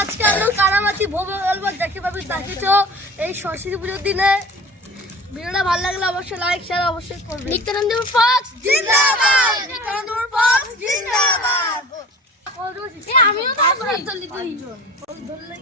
আজকে আমরা কারামাছি ভোগ গল্প দেখতে পাবি তাকিয়েছো এই সরস্বতী পুজোর দিনে ভিডিওটা ভালো লাগলে অবশ্যই লাইক শেয়ার অবশ্যই করবেন নিত্যানন্দ ফক্স জিন্দাবাদ! নিত্যানন্দ ফক্স জিন্দাবাদ! আমিও তো ধরলি তুই ধরলে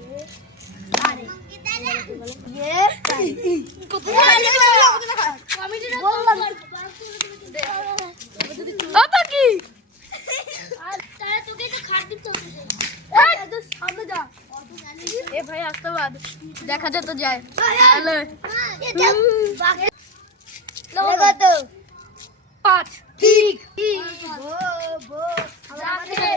দেখা যেত যায়। পাঁচ। ঠিক। যাকে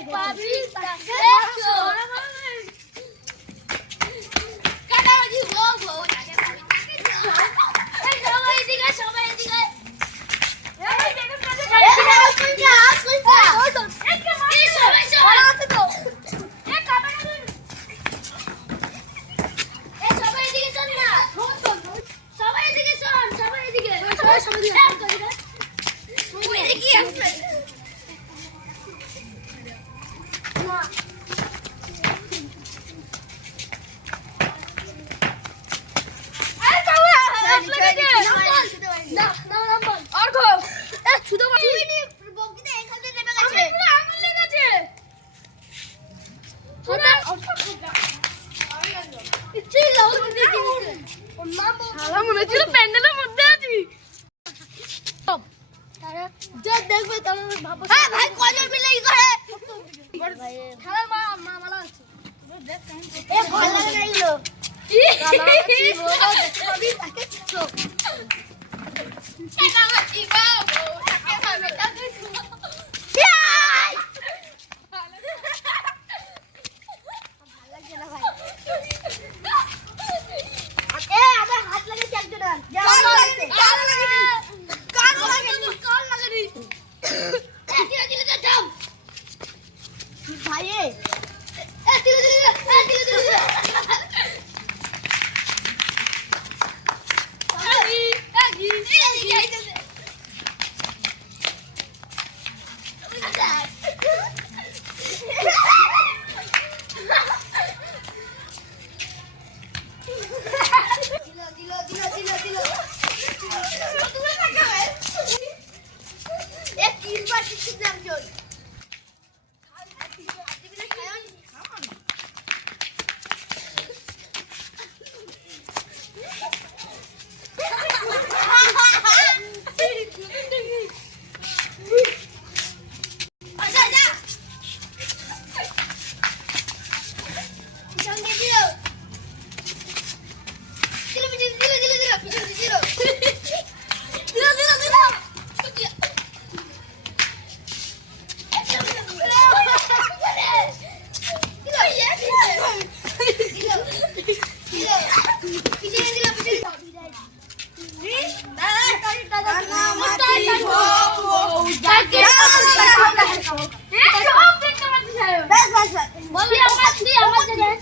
কানামাছি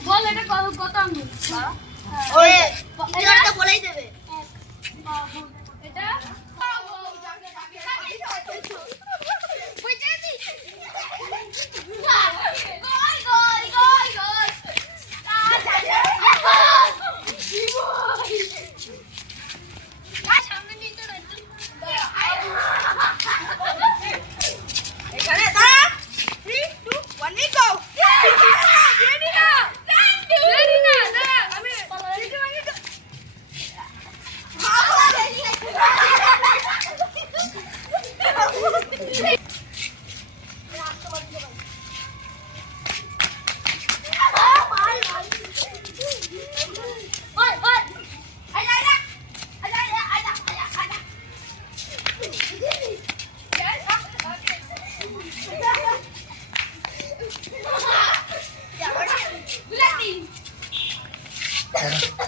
বলো, এটা কত? আঙ্গুল বলেই দেবে। Masuk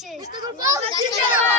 dishes. Let's go, go the dishes.